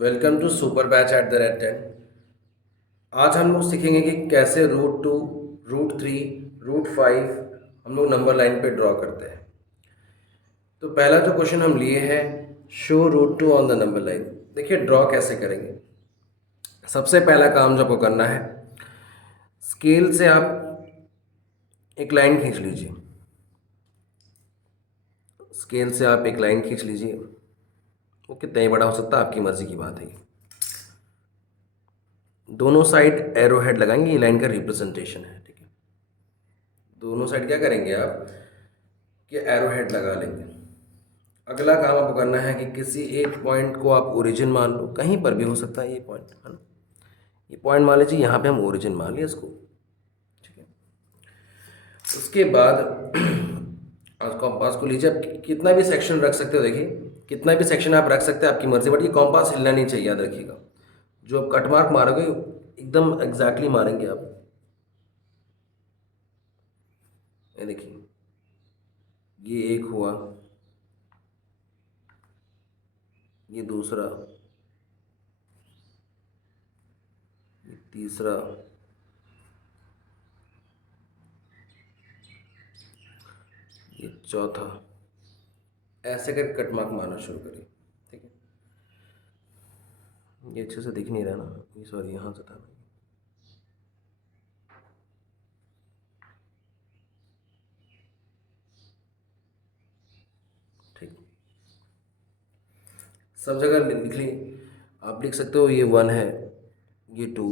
Welcome to super batch at the rate 10। आज हम लोग सीखेंगे कि कैसे रूट 2, रूट 3, रूट 5 हम लोग नंबर लाइन पे ड्रॉ करते हैं। तो पहला जो क्वेश्चन हम लिए हैं, show root 2 on the number line. देखिए ड्रॉ कैसे करेंगे। सबसे पहला काम जो आपको करना है, स्केल से आप एक लाइन खींच लीजिए। स्केल से आप एक लाइन खींच लीजिए। वो कितना ही बड़ा हो सकता है, आपकी मर्ज़ी की बात है। दोनों साइड एरो हेड लगाएंगे, ये लाइन का रिप्रेजेंटेशन है, ठीक है। दोनों साइड क्या करेंगे आप कि एरो हेड लगा लेंगे। अगला काम आपको करना है कि किसी एक पॉइंट को आप ओरिजिन मान लो, कहीं पर भी हो सकता है ये पॉइंट, है ना। ये पॉइंट मान लीजिए, यहाँ पे हम ओरिजिन मान लिया इसको, ठीक है। उसके बाद आज कॉम्पास को लीजिए। आप कितना भी सेक्शन रख सकते हो, देखिए कितना भी सेक्शन आप रख सकते हैं, आपकी मर्जी, बट ये कॉम्पास हिलना नहीं चाहिए, याद रखिएगा। जो आप कट मार्क मारोगे एकदम एग्जैक्टली मारेंगे आप। ये देखिए, ये एक हुआ, ये दूसरा, ये तीसरा, ये चौथा। ऐसे करके कट मार्क मारना शुरू करिए, ठीक है। ये अच्छे से दिख नहीं रहा ना, ये सॉरी, यहाँ से था। ठीक, सब जगह लिख लिए। आप लिख सकते हो ये 1 है, ये 2,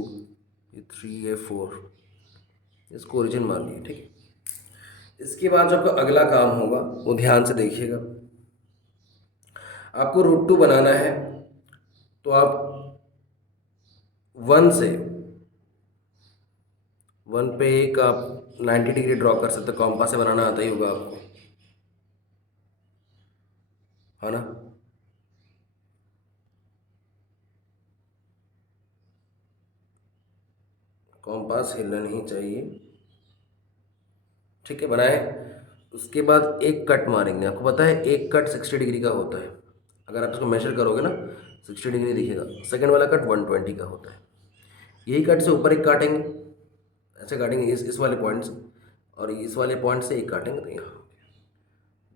ये 3, ये 4। इसको ओरिजिन मान लिए, ठीक है। इसके बाद जो आपका अगला काम होगा वो ध्यान से देखिएगा। आपको रूट 2 बनाना है, तो आप 1 से 1 पे एक आप 90 डिग्री ड्रॉ कर सकते हो। कॉम्पास से बनाना आता ही होगा आपको, है ना। कॉम्पास हिलना नहीं चाहिए, ठीक है। बनाए, उसके बाद एक कट मारेंगे। आपको पता है एक कट 60 डिग्री का होता है। अगर आप इसको मेजर करोगे ना, 60 डिग्री दिखेगा। सेकंड वाला कट 120 का होता है। यही कट से ऊपर एक काटेंगे, ऐसे काटेंगे इस वाले पॉइंट से, और इस वाले पॉइंट से एक काटेंगे। तो यहाँ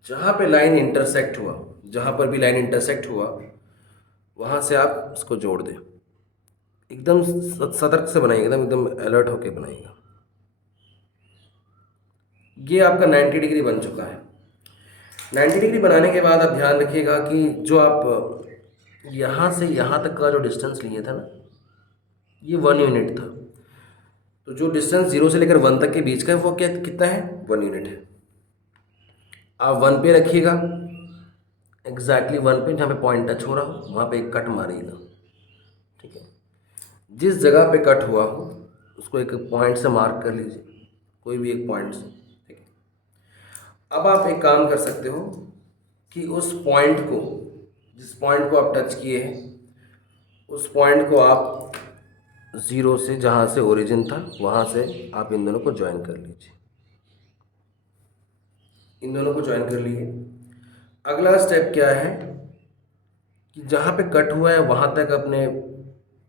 जहाँ पे लाइन इंटरसेक्ट हुआ, जहाँ पर भी लाइन इंटरसेक्ट हुआ, वहाँ से आप इसको जोड़ दें। एकदम सतर्क से बनाइएगा, एकदम एकदम अलर्ट होके बनाइएगा। ये आपका 90 डिग्री बन चुका है। 90 डिग्री बनाने के बाद आप ध्यान रखिएगा कि जो आप यहाँ से यहाँ तक का जो डिस्टेंस लिए था ना, ये 1 यूनिट था। तो जो डिस्टेंस 0 से लेकर 1 तक के बीच का है, वो क्या कितना है, 1 यूनिट है। आप 1 पे रखिएगा, एग्जैक्टली 1 पे, जहाँ पे पॉइंट टच हो रहा हो वहाँ पे एक कट मारिएगा, ठीक है। जिस जगह पे कट हुआ हो उसको एक पॉइंट से मार्क कर लीजिए, कोई भी एक पॉइंट से, ठीक है। अब आप एक काम कर सकते हो कि उस पॉइंट को, जिस पॉइंट को आप टच किए हैं, उस पॉइंट को आप 0 से, जहाँ से ओरिजिन था वहाँ से आप इन दोनों को ज्वाइन कर लीजिए। इन दोनों को ज्वाइन कर लिए। अगला स्टेप क्या है कि जहाँ पे कट हुआ है वहाँ तक अपने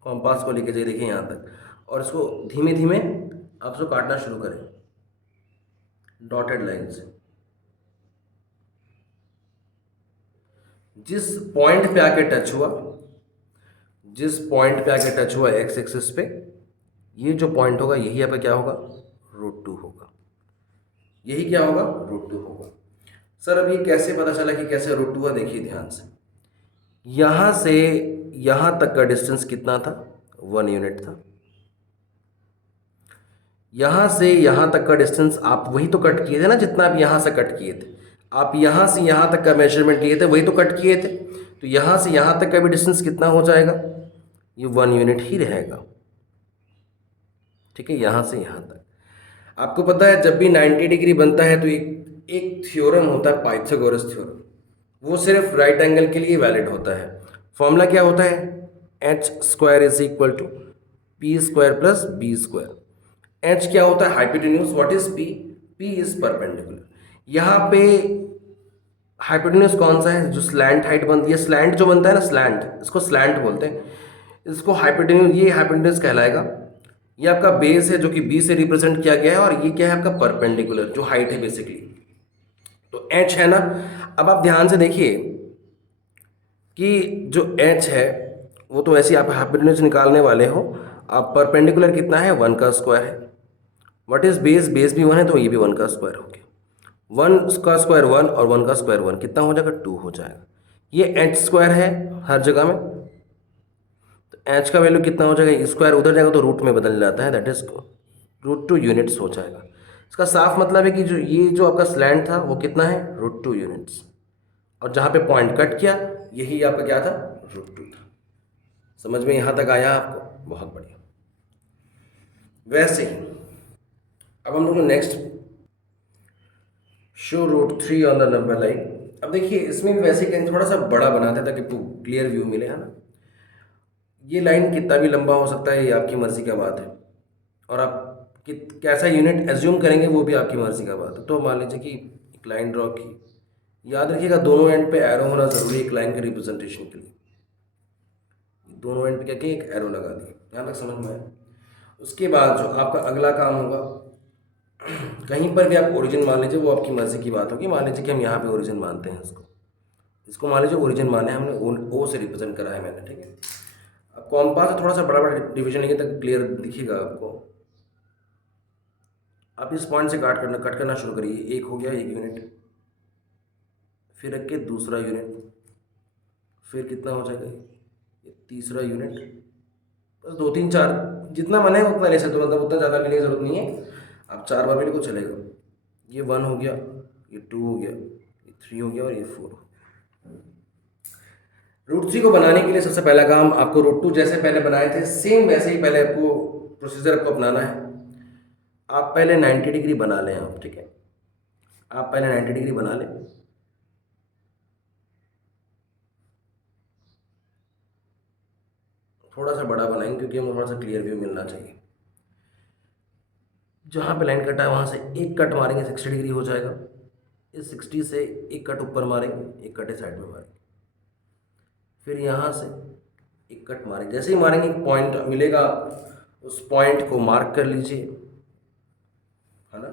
कॉम्पास को लेके जाइए, देखिए यहाँ तक, और इसको धीमे धीमे आप इसको काटना शुरू करें डॉटेड लाइन से। जिस पॉइंट पे आके टच हुआ, जिस पॉइंट पे आके टच हुआ एक्स एक्सिस पे, ये जो पॉइंट होगा यही आपका क्या होगा, रूट 2 होगा। यही क्या होगा, रूट 2 होगा। सर अब ये कैसे पता चला कि कैसे रूट 2 हुआ, देखिए ध्यान से। यहाँ से यहाँ तक का डिस्टेंस कितना था, 1 यूनिट था। यहाँ से यहाँ तक का डिस्टेंस आप वही तो कट किए थे ना, जितना आप यहाँ से कट किए थे। आप यहाँ से यहाँ तक का मेजरमेंट लिए थे, वही तो कट किए थे। तो यहाँ से यहाँ तक का भी डिस्टेंस कितना हो जाएगा, ये 1 यूनिट ही रहेगा, ठीक है। यहाँ से यहाँ तक आपको पता है, जब भी 90 डिग्री बनता है तो एक थ्योरम होता है, पाइथागोरस थ्योरम। वो सिर्फ राइट एंगल के लिए वैलिड होता है। फॉर्मूला क्या होता है, h square is equal to p square plus b square. H क्या होता है, hypotenuse. What is p, p is perpendicular. यहाँ पे हाइपोटेन्यूज कौन सा है? जो स्लैंट हाइट बनती है, स्लैंट जो बनता है ना, स्लैंट, इसको स्लैंट बोलते हैं। इसको हाइपोटेन्यूज, ये हाइपोटेन्यूज कहलाएगा। ये आपका बेस है जो कि बी से रिप्रेजेंट किया गया है, और ये क्या है आपका परपेंडिकुलर, जो हाइट है बेसिकली। तो एच है ना। अब आप ध्यान से देखिए कि जो एच है वो तो ऐसे ही आप हाइपोटेन्यूज निकालने वाले हो। आप परपेंडिकुलर कितना है? 1 का स्क्वायर है। What is base? बेस भी 1 है, तो ये भी 1 का स्क्वायर हो गया। 1 का स्क्वायर 1 और 1 का स्क्वायर 1, कितना हो जाएगा? 2 हो जाएगा। ये एच स्क्वायर है हर जगह में, तो एच का वैल्यू कितना हो जाएगा? स्क्वायर उधर जाएगा तो रूट में बदल जाता है, दैट इज √2 यूनिट्स हो जाएगा। इसका साफ मतलब है कि जो ये जो आपका स्लैंट था वो कितना है? √2 यूनिट्स। और जहाँ पे पॉइंट कट किया, यही आपका क्या था? √2 था। समझ में यहाँ तक आया आपको? बहुत बढ़िया। वैसे ही अब हम लोग next show √3 on the number line. अब देखिए इसमें भी वैसे कहीं थोड़ा सा बड़ा बनाते हैं ताकि क्लियर व्यू मिले, है ना। ये लाइन कितना भी लंबा हो सकता है, ये आपकी मर्ज़ी का बात है। और आप कैसा यूनिट एज्यूम करेंगे वो भी आपकी मर्ज़ी का बात है। तो मान लीजिए कि एक लाइन ड्रॉ की, याद रखिएगा दोनों एंड पे एरो होना ज़रूरी है एक लाइन के रिप्रेजेंटेशन के लिए। दोनों एंड पे क्या किया? एक एरो लगा दिया। यहाँ तक समझ में आया? उसके बाद जो आपका अगला काम होगा, कहीं पर भी आप ओरिजिन मान लीजिए, वो आपकी मर्ज़ी की बात होगी। मान लीजिए कि हम यहाँ पे ओरिजिन मानते हैं इसको, इसको मान लीजिए ओरिजिन माने हमने, ओ से रिप्रेजेंट करा है मैंने, ठीक है। अब कॉम्पास से थोड़ा सा बड़ा बड़ा डिवीजन लेंगे तक क्लियर दिखेगा आपको। आप इस पॉइंट से कट करना शुरू करिए। एक हो गया, एक यूनिट, फिर रख के दूसरा यूनिट, फिर कितना हो जाएगा? ये तीसरा यूनिट। बस 2 3 4 जितना बने उतना ले सकते हो, मतलब उतना ज़्यादा लेने की जरूरत नहीं है। आप 4 बार भी लिखो चलेगा। ये 1 हो गया, ये 2 हो गया, ये 3 हो गया और ये 4। √3 को बनाने के लिए सबसे पहला काम, आपको √2 जैसे पहले बनाए थे सेम वैसे ही पहले आपको प्रोसीजर आपको अपनाना है। आप पहले 90 डिग्री बना लें आप, ठीक है। आप पहले 90 डिग्री बना लें। थोड़ा सा बड़ा बनाएंगे क्योंकि हमें थोड़ा सा क्लियर व्यू मिलना चाहिए। जहाँ पे लाइन कटा है वहाँ से एक कट मारेंगे, 60 डिग्री हो जाएगा। इस 60 से एक कट ऊपर मारेंगे, एक कट इस साइड में मारेंगे, फिर यहाँ से एक कट मारेंगे। जैसे ही मारेंगे एक पॉइंट मिलेगा, उस पॉइंट को मार्क कर लीजिए, है ना,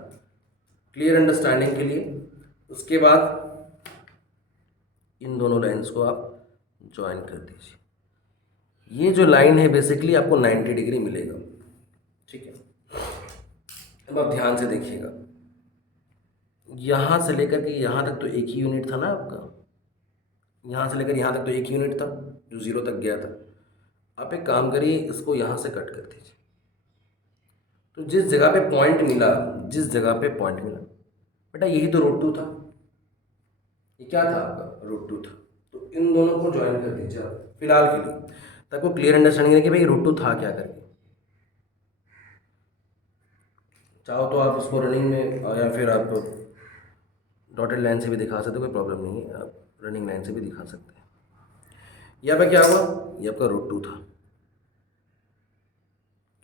क्लियर अंडरस्टैंडिंग के लिए। उसके बाद इन दोनों लाइंस को आप ज्वाइन कर दीजिए। ये जो लाइन है बेसिकली आपको 90 डिग्री मिलेगा, ठीक है। अब आप ध्यान से देखिएगा, यहाँ से लेकर के यहाँ तक तो एक ही यूनिट था ना आपका, यहाँ से लेकर यहाँ तक तो एक ही यूनिट था जो 0 तक गया था। आप एक काम करिए, इसको यहाँ से कट कर दीजिए। तो जिस जगह पे पॉइंट मिला, जिस जगह पे पॉइंट मिला, बेटा यही तो √2 था। ये क्या था आपका? √2 था। तो इन दोनों को ज्वाइन कर दीजिए आप फिलहाल के लिए, ताकि आपको क्लियर अंडरस्टैंडिंग है कि भाई √2 था क्या करके। चाहो तो आप इसको रनिंग में या फिर आप डॉटेड लाइन से भी दिखा सकते हो, कोई प्रॉब्लम नहीं है। आप रनिंग लाइन से भी दिखा सकते हैं। यहाँ पे क्या हुआ? ये आपका √2 था।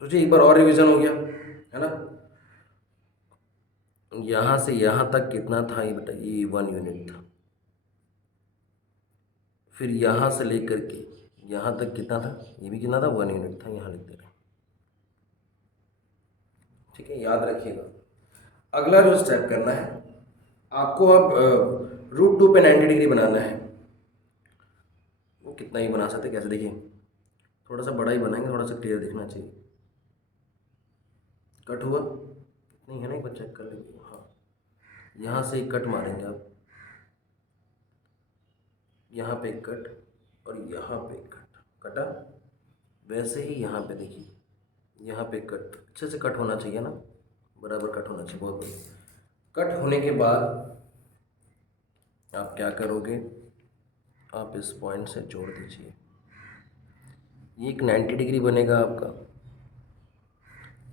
तो जी एक बार और रिवीजन हो गया, है ना। यहाँ से यहाँ तक कितना था ये बेटा? ये 1 यूनिट था। फिर यहाँ से लेकर के यहाँ तक कितना था? ये भी कितना था? 1 यूनिट था। यहाँ लिख दे रहे हैं, ठीक है, याद रखिएगा। अगला जो स्टेप करना है आपको, अब √2 पे 90 डिग्री बनाना है। वो कितना ही बना सकते, कैसे देखिए, थोड़ा सा बड़ा ही बनाएंगे, थोड़ा सा क्लियर दिखना चाहिए। कट हुआ नहीं है ना? एक बार चेक कर लीजिए। हाँ, यहाँ से एक कट मारेंगे आप, यहाँ पे एक कट और यहाँ पे एक कट, कटा। वैसे ही यहाँ पे देखिए, यहाँ पे कट, अच्छे से कट होना चाहिए ना, बराबर कट होना चाहिए, बहुत बढ़िया। कट होने के बाद आप क्या करोगे? आप इस पॉइंट से जोड़ दीजिए। ये एक 90 डिग्री बनेगा आपका।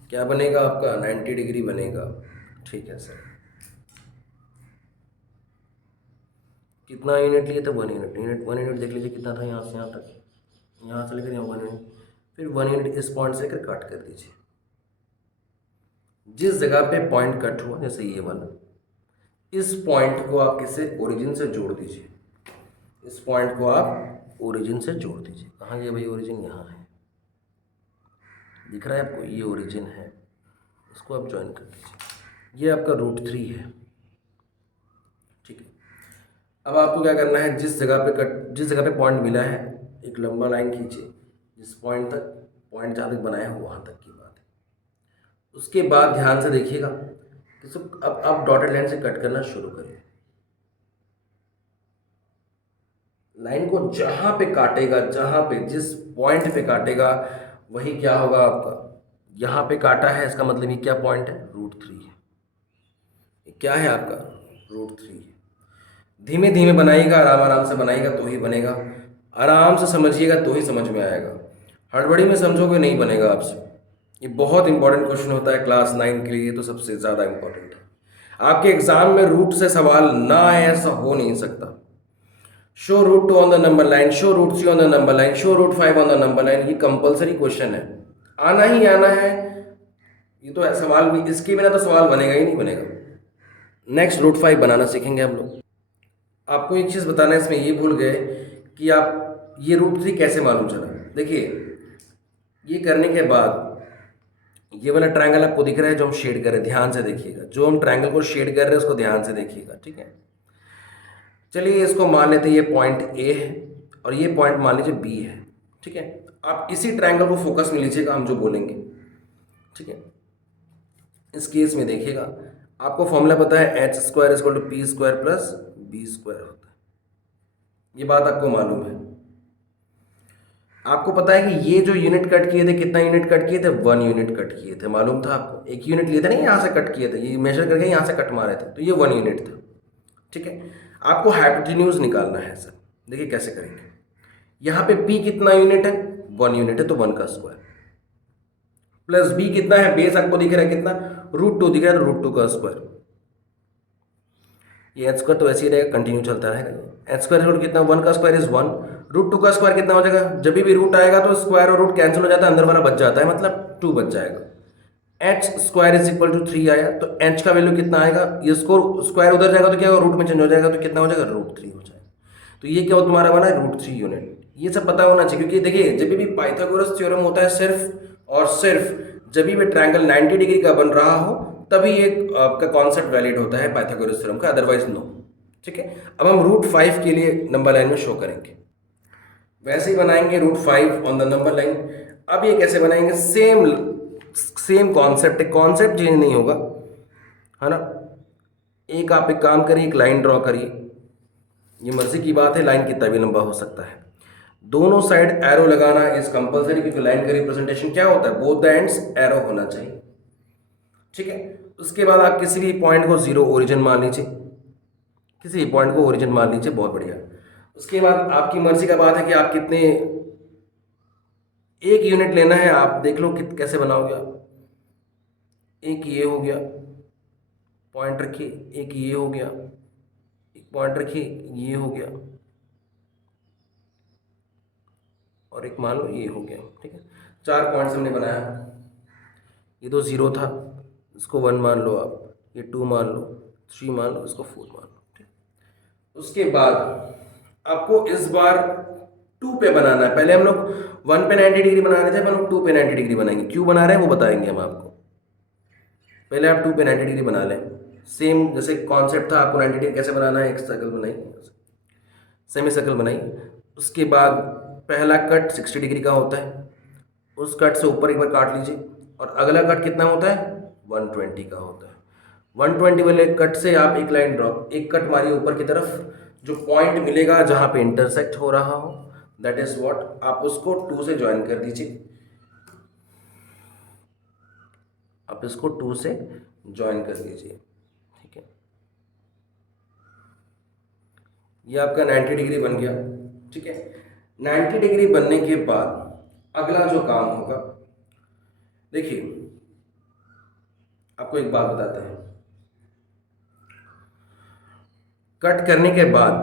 क्या बनेगा आपका? 90 डिग्री बनेगा, ठीक है सर। कितना यूनिट लिए थे? 1 यूनिट। 1 यूनिट देख लीजिए कितना था, यहाँ से यहाँ तक, यहाँ से लेकर यहाँ 1 यूनिट। फिर 1 यूनिट इस पॉइंट से लेकर कट कर दीजिए। जिस जगह पे पॉइंट कट हुआ, जैसे ये वाला, इस पॉइंट को आप किससे, ओरिजिन से जोड़ दीजिए। इस पॉइंट को आप ओरिजिन से जोड़ दीजिए। कहाँ ये भाई ओरिजिन, यहाँ है, दिख रहा है आपको, ये ओरिजिन है, इसको आप ज्वाइन कर दीजिए। ये आपका √3 है, ठीक है। अब आपको क्या करना है, जिस जगह पे पॉइंट मिला है, एक लंबा लाइन खींचिए जिस पॉइंट तक, पॉइंट जहाँ तक बनाया हो वहाँ तक की बात है। उसके बाद ध्यान से देखिएगा, अब आप डॉटेड लाइन से कट करना शुरू करिए। लाइन को जहाँ पे काटेगा, जहाँ पे जिस पॉइंट पे काटेगा वही क्या होगा आपका, यहाँ पे काटा है, इसका मतलब ये क्या पॉइंट है, √3 है। ये क्या है आपका, √3 है। धीमे धीमे बनाइएगा, आराम आराम से बनाइएगा तो ही बनेगा, आराम से समझिएगा तो ही समझ में आएगा। हड़बड़ी में समझोगे नहीं बनेगा आपसे। ये बहुत इंपॉर्टेंट क्वेश्चन होता है क्लास 9 के लिए, तो सबसे ज़्यादा इंपॉर्टेंट है। आपके एग्जाम में रूट से सवाल ना आए ऐसा हो नहीं सकता। Show √2 on the number line, show √3 on the number line, show √5 on the number line, ये कंपलसरी क्वेश्चन है, आना ही आना है। ये तो सवाल भी, इसके बिना तो सवाल बनेगा ही नहीं बनेगा। नेक्स्ट √5 बनाना सीखेंगे हम लोग। आपको एक चीज़ बताना है, इसमें ये भूल गए कि आप ये √3 कैसे मालूम चला। देखिए, ये करने के बाद ये वाला ट्रायंगल आपको दिख रहा है जो हम शेड कर रहे हैं, ध्यान से देखिएगा, जो हम ट्रायंगल को शेड कर रहे हैं उसको ध्यान से देखिएगा, ठीक है। चलिए इसको मान लेते हैं ये पॉइंट ए है और ये पॉइंट मान लीजिए बी है, ठीक है। आप इसी ट्रायंगल को फोकस में लीजिएगा, हम जो बोलेंगे, ठीक है। इस केस में देखिएगा, आपको फॉर्मूला पता है h² = p² + b² होता है, ये बात आपको मालूम है। आपको पता है कि ये जो यूनिट कट किए थे, कितना यूनिट कट किए थे, 1 यूनिट कट किए थे, मालूम था आपको। एक यूनिट लिए थे नहीं, यहाँ से कट किए थे, ये मेजर करके यहाँ से कट मारे थे, तो ये 1 यूनिट था, ठीक है। आपको हाइपोटेन्यूज निकालना है सर, देखिए कैसे करेंगे। यहाँ पे p कितना यूनिट है, 1 यूनिट है, तो 1 का स्क्वायर, प्लस b कितना है, बेस आपको दिख रहा है कितना, √2 दिख रहा है, तो √2 का स्क्वायर। ये h² तो ऐसे ही रहेगा, कंटिन्यू चलता रहेगा। h² कितना, 1 का स्क्वायर इज 1, √2 का स्क्वायर कितना हो जाएगा, जब भी रूट आएगा तो स्क्वायर और रूट कैंसिल हो जाता है, अंदर वाला बच जाता है, मतलब 2 बच जाएगा। h² = 3 आया, तो h का वैल्यू कितना आएगा, ये स्क्वायर उधर जाएगा तो क्या होगा, रूट में चेंज हो जाएगा, तो कितना हो जाएगा, √3 हो जाएगा। तो ये क्या तुम्हारा बना है, √3 यूनिट। ये सब पता होना चाहिए, क्योंकि देखिए जब भी पाइथागोरस थ्योरम होता है सिर्फ और सिर्फ जब भी ट्रायंगल 90 डिग्री का बन रहा हो तभी एक आपका कॉन्सेप्ट वैलिड होता है पाइथागोरस थ्योरम का, अदरवाइज नो, ठीक है। अब हम √5 के लिए नंबर लाइन में शो करेंगे, वैसे ही बनाएंगे √5 ऑन द नंबर लाइन। अब ये कैसे बनाएंगे, सेम कॉन्सेप्ट है, कॉन्सेप्ट चेंज नहीं होगा, है ना। आप एक काम करिए, एक लाइन ड्रॉ करिए, ये मर्जी की बात है, लाइन कितना भी लंबा हो सकता है। दोनों साइड एरो लगाना इज कंपलसरी, क्योंकि लाइन का रिप्रेजेंटेशन क्या होता है, बोथ द एंड्स एरो होना चाहिए, ठीक है। उसके बाद आप किसी भी पॉइंट को 0 ओरिजिन मान लीजिए, किसी भी पॉइंट को ओरिजिन मान लीजिए, बहुत बढ़िया। उसके बाद आपकी मर्जी का बात है कि आप कितने, एक यूनिट लेना है, आप देख लो कैसे बनाओगे आप। एक ये हो गया, पॉइंट रखिए, एक ये हो गया, एक पॉइंट रखिए, ये हो गया, और एक मान लो ये हो गया, ठीक है। 4 पॉइंट्स हमने बनाया। ये तो 0 था, इसको 1 मान लो आप, ये 2 मान लो, 3 मान लो, इसको 4 मान लो, ठीक। उसके बाद आपको इस बार 2 पे बनाना है। पहले हम लोग 1 पे 90 डिग्री बना रहे थे, हम लोग 2 पे 90 डिग्री बनाएंगे। क्यों बना रहे हैं वो बताएंगे हम आपको। पहले आप 2 पे 90 डिग्री बना लें, सेम जैसे कॉन्सेप्ट था, आपको 90 डिग्री कैसे बनाना है, एक सर्कल बनाइए, सेमी सर्कल बनाइए। उसके बाद पहला कट 60 डिग्री का होता है, उस कट से ऊपर एक बार काट लीजिए, और अगला कट कितना होता है, 120 का होता है। 120 वाले कट से आप एक लाइन ड्रॉप, एक कट मारिए ऊपर की तरफ, जो पॉइंट मिलेगा जहाँ पे इंटरसेक्ट हो रहा हो, दैट इज व्हाट, आप उसको 2 से ज्वाइन कर दीजिए, आप इसको 2 से ज्वाइन कर दीजिए, ठीक है। ये आपका 90 डिग्री बन गया, ठीक है। 90 डिग्री बनने के बाद अगला जो काम होगा, देखिए आपको एक बात बताते हैं, कट करने के बाद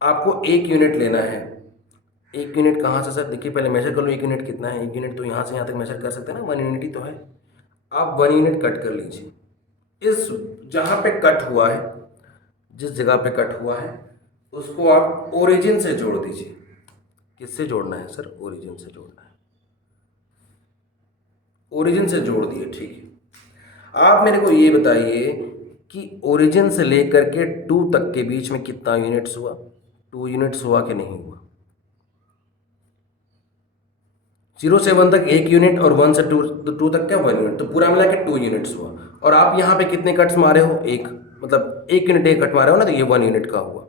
आपको 1 यूनिट लेना है। 1 यूनिट कहाँ से सर, देखिए पहले मेजर कर लो 1 यूनिट कितना है। 1 यूनिट तो यहाँ से यहाँ तक मेजर कर सकते हैं ना, 1 यूनिट ही तो है। आप 1 यूनिट कट कर लीजिए, इस जहाँ पे कट हुआ है, जिस जगह पे कट हुआ है उसको आप ओरिजिन से जोड़ दीजिए। किससे जोड़ना है सर? ओरिजिन से जोड़ना है। ओरिजिन से जोड़ दिए, ठीक है। आप मेरे को ये बताइए कि ओरिजिन से लेकर के 2 तक के बीच में कितना यूनिट्स हुआ? 2 यूनिट्स हुआ कि नहीं हुआ? 0 से 1 तक 1 यूनिट और 1 से 2 तक क्या 1 यूनिट, तो पूरा मिला के 2 यूनिट्स हुआ। और आप यहाँ पे कितने कट्स मारे हो? एक, मतलब 1 यूनिट 1 कट मारे हो ना, तो ये 1 यूनिट का हुआ।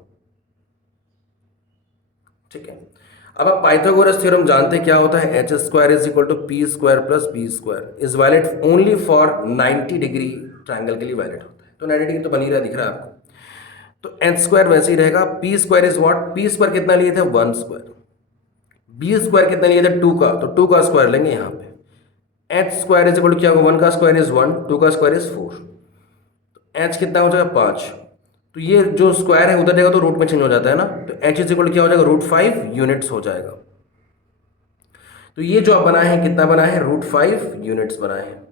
ठीक है। अब आप पाइथागोरस थ्योरम जानते क्या होता है? H square is equal to p square plus b square is valid only for 90 degree triangle के लिए वैलिड होता है। तो 90 डिग्री तो बन ही रहा, दिख रहा है आपको। तो एच स्क्वायर वैसे ही रहेगा। P square is what? P square कितना लिए थे? 1 स्क्वायर। बी स्क्वायर कितना लिए थे? 2 का, तो 2 का स्क्वायर लेंगे यहाँ पे। H square is equal to क्या होगा? 1 का स्क्वायर इज 1, 2 का स्क्वायर इज 4। तो एच कितना हो जाएगा? 5। तो ये जो स्क्वायर है उधर जाएगा तो रूट में चेंज हो जाता है ना, तो एच इज इक्वल टू क्या हो जाएगा? √5 यूनिट्स हो जाएगा। तो ये जो आप बनाए हैं कितना बनाए हैं? √5 यूनिट्स बनाए हैं।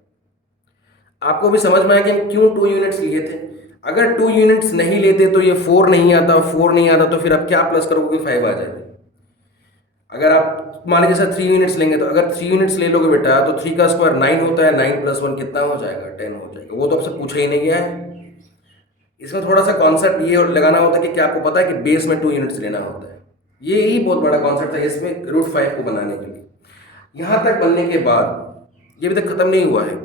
आपको भी समझ में आया कि हम क्यों 2 यूनिट्स लिए थे। अगर 2 यूनिट्स नहीं लेते तो ये 4 नहीं आता, 4 नहीं आता तो फिर आप क्या प्लस करोगे? 5 आ जाएगा। अगर आप मान लीजिए सर 3 यूनिट्स लेंगे, तो अगर 3 यूनिट्स ले लोगे बेटा तो 3 का स्क्वायर 9 होता है, 9 + 1 कितना हो जाएगा? 10 हो जाएगा। वो तो आपसे पूछा ही नहीं गया है। इसमें थोड़ा सा कॉन्सेप्ट ये लगाना होता है कि क्या आपको पता है कि बेस में 2 यूनिट्स लेना होता है। ये ही बहुत बड़ा कॉन्सेप्ट है इसमें √5 को बनाने के लिए। यहाँ तक बनने के बाद ये भी तक खत्म नहीं हुआ है।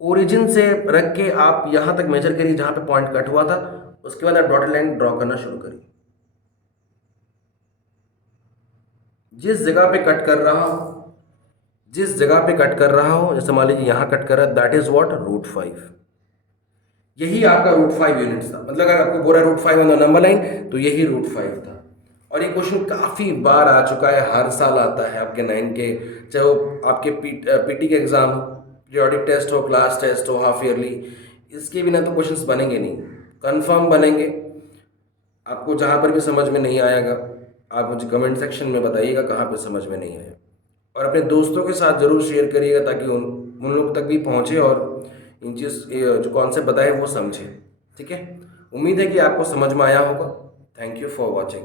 ओरिजिन से रख के आप यहाँ तक मेजर करिए जहाँ पे पॉइंट कट हुआ था, उसके बाद आप डॉटेड लाइन ड्रॉ करना शुरू करिए। जिस जगह पे कट कर रहा हो, जिस जगह पे कट कर रहा हो, जैसे मान लीजिए यहाँ कट कर रहा है, दैट इज व्हाट? √5। यही आपका √5 यूनिट्स था। मतलब अगर आपको बोला √5 ऑन द नंबर लाइन, तो यही √5 था। और ये क्वेश्चन काफ़ी बार आ चुका है, हर साल आता है आपके 9 के, चाहे वो आपके पीटी के एग्ज़ाम हो, पीरियोडिक टेस्ट हो, क्लास टेस्ट हो, हाफ ईयरली, इसके बिना तो क्वेश्चंस बनेंगे नहीं, कंफर्म बनेंगे। आपको जहाँ पर भी समझ में नहीं आएगा आप मुझे कमेंट सेक्शन में बताइएगा कहाँ पे समझ में नहीं आया, और अपने दोस्तों के साथ ज़रूर शेयर करिएगा ताकि उन लोग तक भी पहुँचे और इन चीज़ जो कॉन्सेप्ट बताए वो समझे। ठीक है, उम्मीद है कि आपको समझ में आया होगा। Thank you for watching.